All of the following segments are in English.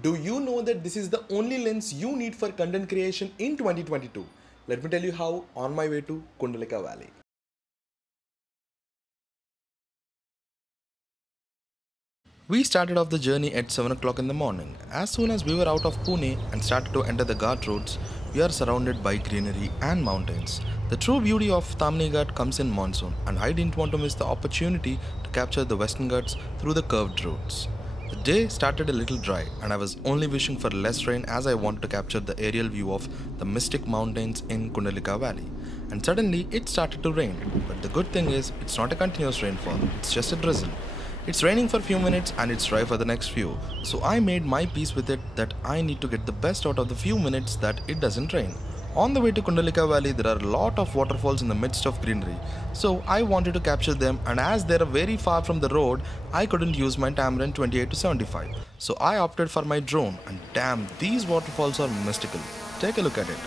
Do you know that this is the only lens you need for content creation in 2022? Let me tell you how on my way to Kundalika Valley. We started off the journey at 7 o'clock in the morning. As soon as we were out of Pune and started to enter the Ghat roads, we are surrounded by greenery and mountains. The true beauty of Tamni Ghat comes in monsoon, and I didn't want to miss the opportunity to capture the Western Ghats through the curved roads. The day started a little dry, and I was only wishing for less rain as I wanted to capture the aerial view of the mystic mountains in Kundalika Valley. And suddenly it started to rain. But the good thing is, it's not a continuous rainfall, it's just a drizzle. It's raining for a few minutes and it's dry for the next few. So I made my peace with it that I need to get the best out of the few minutes that it doesn't rain. On the way to Kundalika Valley, there are a lot of waterfalls in the midst of greenery. So I wanted to capture them, and as they are very far from the road, I couldn't use my Tamron 28 to 75. So I opted for my drone, and damn, these waterfalls are mystical. Take a look at it.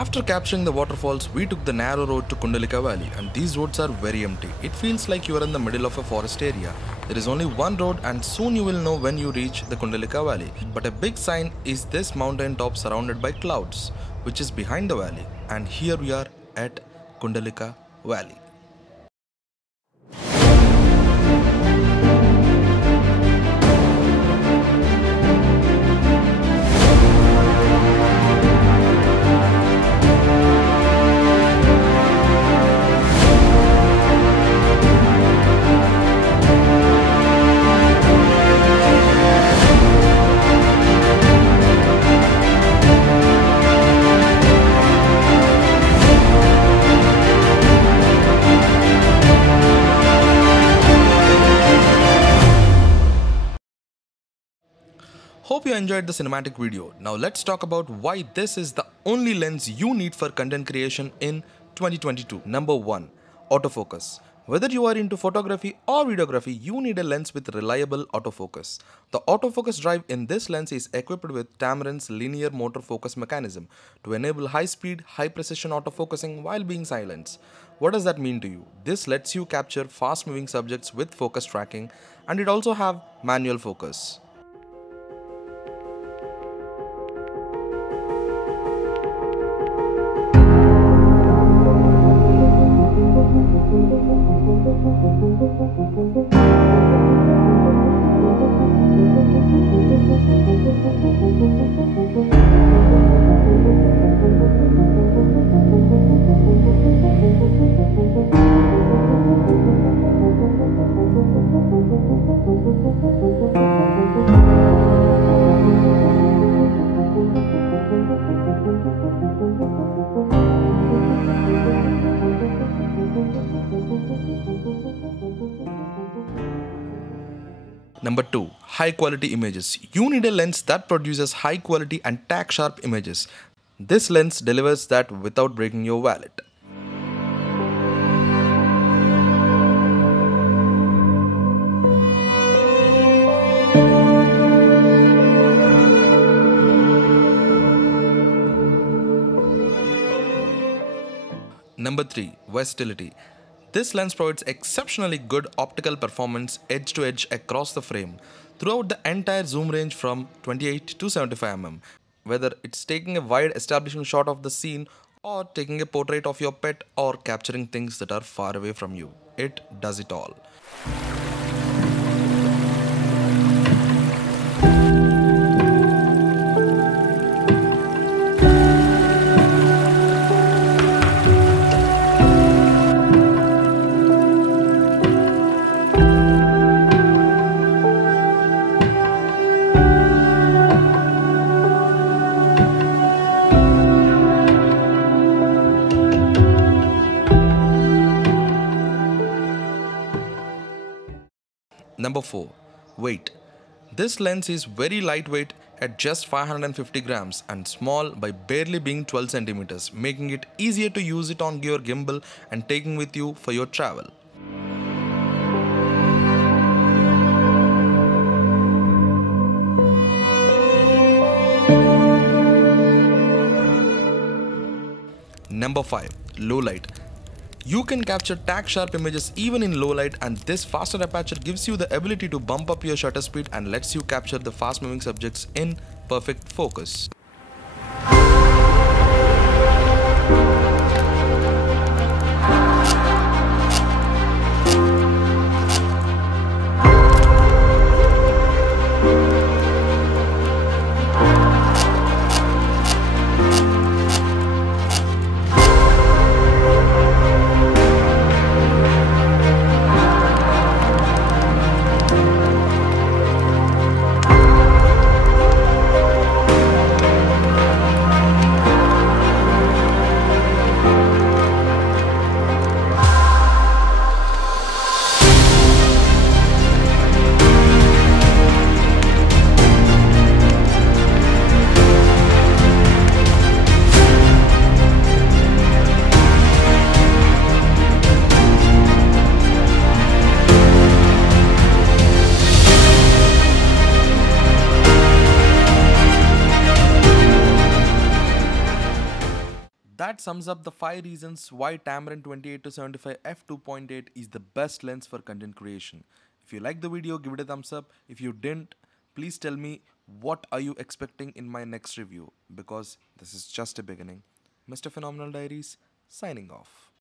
After capturing the waterfalls, we took the narrow road to Kundalika Valley, and these roads are very empty. It feels like you are in the middle of a forest area. There is only one road, and soon you will know when you reach the Kundalika Valley. But a big sign is this mountain top surrounded by clouds, which is behind the valley. And here we are at Kundalika Valley. Hope you enjoyed the cinematic video. Now let's talk about why this is the only lens you need for content creation in 2022. Number 1. Autofocus. Whether you are into photography or videography, you need a lens with reliable autofocus. The autofocus drive in this lens is equipped with Tamron's linear motor focus mechanism to enable high-speed, high-precision autofocusing while being silenced. What does that mean to you? This lets you capture fast-moving subjects with focus tracking, and it also have manual focus. Number 2. High quality images. You need a lens that produces high quality and tack sharp images. This lens delivers that without breaking your wallet. Number 3. Versatility. This lens provides exceptionally good optical performance edge to edge across the frame throughout the entire zoom range from 28 to 75 mm. Whether it's taking a wide establishing shot of the scene or taking a portrait of your pet or capturing things that are far away from you, it does it all. Number 4. Weight. This lens is very lightweight at just 550 grams and small by barely being 12 centimeters, making it easier to use it on your gimbal and taking with you for your travel. Number 5. Low light. You can capture tag sharp images even in low light, and this faster aperture gives you the ability to bump up your shutter speed and lets you capture the fast moving subjects in perfect focus. That sums up the 5 reasons why Tamron 28-75 f2.8 is the best lens for content creation. If you liked the video, give it a thumbs up. If you didn't, please tell me what are you expecting in my next review, because this is just a beginning. Mr. Phenomenal Diaries signing off.